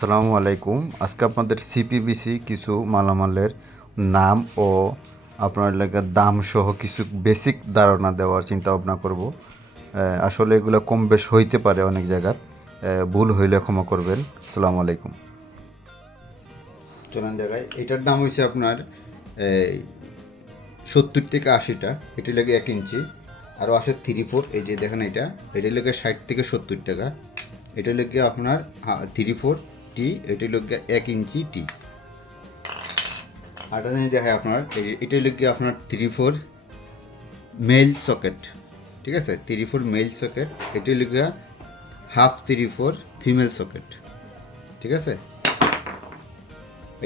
আসসালামু আলাইকুম। আজকে আপনাদের সিপিবিসি কিছু মালামালের নাম ও আপনার এলাকার দাম সহ কিছু বেসিক ধারণা দেওয়ার চিন্তা ভাবনা করব আসলে এগুলো কম বেশ হইতে পারে অনেক জায়গার। ভুল হইলে ক্ষমা করবেন। আসসালামু আলাইকুম। চলান জায়গায় এটার দাম হয়েছে আপনার সত্তর থেকে আশিটা। এটি লাগে এক ইঞ্চি। আরও আসে থ্রি ফোর এই যে দেখেন এটা। এটা লেগে ষাট থেকে সত্তর টাকা। এটা লেগে আপনার থ্রি ফোর টি, এটি লেগে এক ইঞ্চি টি। আটা জিনিস দেখায় আপনার এটা লেগে আপনার থ্রি ফোর মেল সকেট ঠিক আছে? থ্রি ফোর মেল সকেট এটি লেগে half three four female socket ঠিক আছে?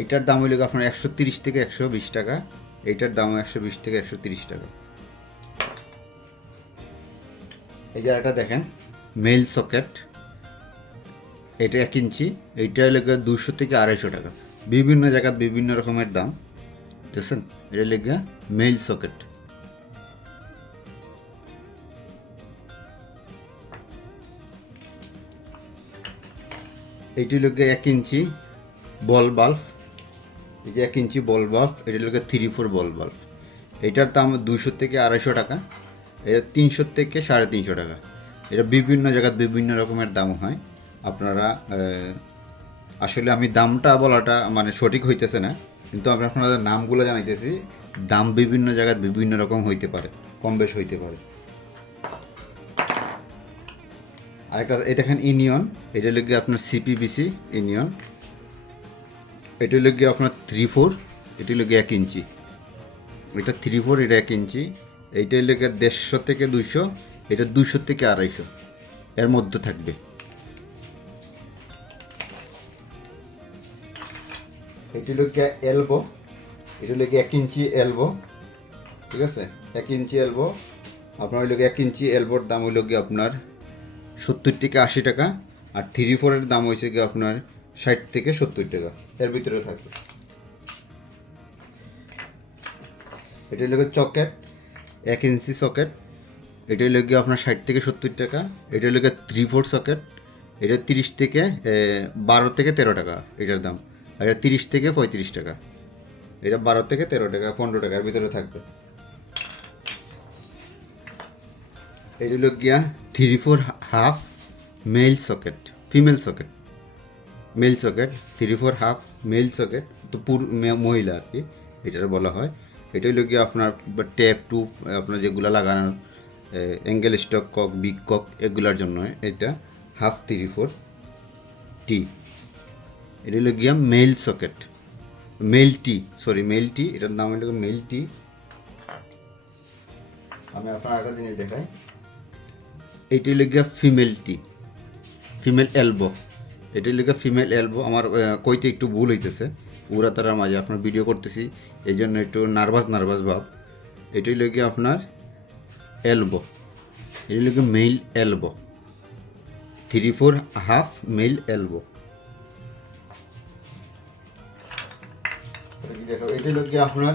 এইটার দাম হইল আপনার একশো তিরিশ থেকে একশো বিশ টাকা, এইটার দাম একশো বিশ থেকে একশো তিরিশ টাকা। এই যে একটা দেখেন মেল সকেট এটা এক ইঞ্চি, এইটা লেগে দুশো থেকে আড়াইশো টাকা। বিভিন্ন জায়গায় বিভিন্ন রকমের দাম, দেখছেন? এটা লেগে মেল সকেট এইটি লেগে এক ইঞ্চি বল বাল্ব। এই যে এক ইঞ্চি বল বাল্ব, এটা লেগে থ্রি ফোর বল বাল্ব। এটার দাম দুশো থেকে আড়াইশো টাকা, এটা তিনশো থেকে সাড়ে তিনশো টাকা। এটা বিভিন্ন জায়গায় বিভিন্ন রকমের দাম হয়। আপনারা আসলে আমি দামটা বলাটা মানে সঠিক হইতেছে না, কিন্তু আমি আপনাদের নামগুলো জানাইতেছি। দাম বিভিন্ন জায়গায় বিভিন্ন রকম হইতে পারে, কম বেশ হইতে পারে। আরেকটা, এটা দেখেন ইউনিয়ন এটা লিখে আপনার সিপিবিসি ইউনিয়ন এটা লিখে আপনার থ্রি ফোর এটি লিখে এক ইঞ্চি। এটা থ্রি ফোর এটা এক ইঞ্চি, এইটা লেগে দেড়শো থেকে দুশো এটা দুশো থেকে আড়াইশো, এর মধ্যে থাকবে। এটি লোকে এলবো এটি লোকে এক ইঞ্চি এলবো ঠিক আছে? এক ইঞ্চি এলবো আপনার ওই লোকে এক ইঞ্চি এলবোর দাম হইল গিয়ে আপনার সত্তর থেকে আশি টাকা, আর থ্রি ফোরের দাম হয়েছে গিয়ে আপনার ষাট থেকে সত্তর টাকা, এর ভিতরে থাকবে। এটা হলো চকেট এক ইঞ্চি সকেট এটা হলো গিয়ে আপনার ষাট থেকে সত্তর টাকা, এটা হলো গিয়ে থ্রি ফোর সকেট এটা তিরিশ থেকে বারো থেকে তেরো টাকা এটার দাম। আর এটা তিরিশ থেকে পঁয়ত্রিশ টাকা। এটা বারো থেকে তেরো টাকা, পনেরো টাকার ভিতরে থাকবে। এটা হলো গিয়া three four half male socket female socket male socket three four half male socket তো পুর মহিলা আর কি, এটার বলা হয়। এটা হলো গিয়ে আপনার ট্যাপ টু আপনার যেগুলো লাগানোর angle stop cock bib cock এগুলার জন্য এটা হাফ থ্রি ফোর টি এটা হলো গিয়া male socket. Male tee sorry male tee, এটার নাম হলো মেল টি। আমি আপনার একটা জিনিস দেখাই। এইটি হলো গিয়া ফিমেল টি, ফিমেল এলবো। এটি লেগে ফিমেল এলবো। আমার কইতে একটু ভুল হইতেছে। উড়া তারার মাঝে আপনার ভিডিও করতেছি এই জন্য একটু নার্ভাস নার্ভাস ভাব। এটি লেগে আপনার এলবো। এটি লেগে male elbow. Three four half male elbow. এটি লেগে আপনার?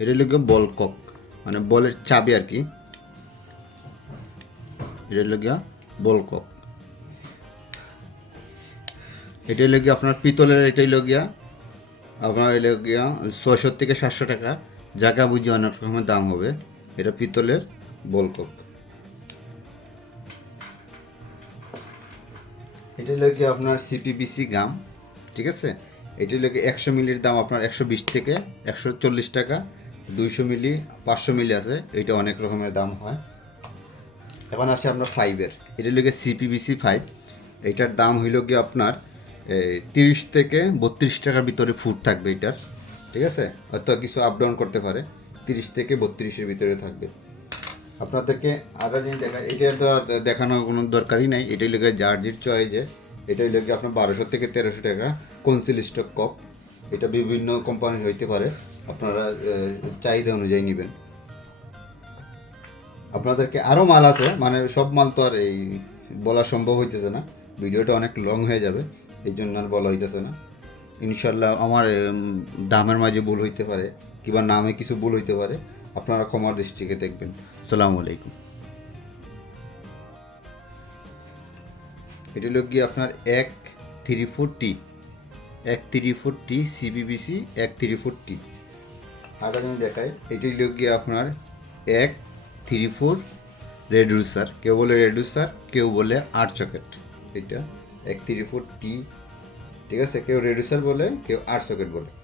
এটি লেগে বল কক মানে বলের চাবি আর কি। এটা লগিয়া বল কক এটাই লগিয়া আপনার পিতলের এটাই লগিয়া আপনার এই লগিয়া ছয়শো থেকে সাতশো টাকা। জায়গা বুঝে অনেক রকমের দাম হবে, এটা পিতলের বল কক এটা লগিয়া আপনার সিপিবিসি গাম, ঠিক আছে? এটি লোকে একশো মিলির দাম আপনার একশো বিশ থেকে একশো চল্লিশ টাকা, দুইশো মিলি, পাঁচশো মিলি আছে এটা অনেক রকমের দাম হয়। এখন আসে আপনার ফাইভের এটা হলো সিপিবিসি ফাইভ এটার দাম হইল গিয়ে আপনার তিরিশ থেকে বত্রিশ টাকার ভিতরে ফুট থাকবে এটার ঠিক আছে? হয়তো কিছু আপ ডাউন করতে পারে, তিরিশ থেকে বত্রিশের ভিতরে থাকবে। আপনাদেরকে আরও জিনিস দেখা এটা তো আর দেখানোর কোনো দরকারই নাই এটাই লেগে জার্জির চয়েজে এটাই লেগে আপনার বারোশো থেকে তেরোশো টাকা কনসিল স্টক কপ এটা বিভিন্ন কোম্পানি হইতে পারে, আপনারা চাহিদা অনুযায়ী নেবেন। আপনাদেরকে আরও মাল আছে মানে সব মাল তো আর এই বলা সম্ভব হইতেছে না। ভিডিওটা অনেক লং হয়ে যাবে এই জন্য আর বলা হইতেছে না। ইনশাল্লাহ আমার দামের মাঝে ভুল হইতে পারে, কিংবা নামে কিছু ভুল হইতে পারে, আপনারা ক্ষমার দৃষ্টিকে দেখবেন। সালামু আলাইকুম। এটা হলো গিয়ে আপনার এক থ্রি ফোর টি। এক থ্রি ফোর টি সিবিবিসি এক থ্রি ফোর টি। আগে যেন দেখায় এটি হলো গিয়ে আপনার এক থ্রি ফোর রেডুসার কেউ বলে রেডুসার কেউ বলে আট সকেট। এটা এক থ্রি ফোর টি, ঠিক আছে? কেউ রেডুসার বলে, কেউ আট সকেট বলে।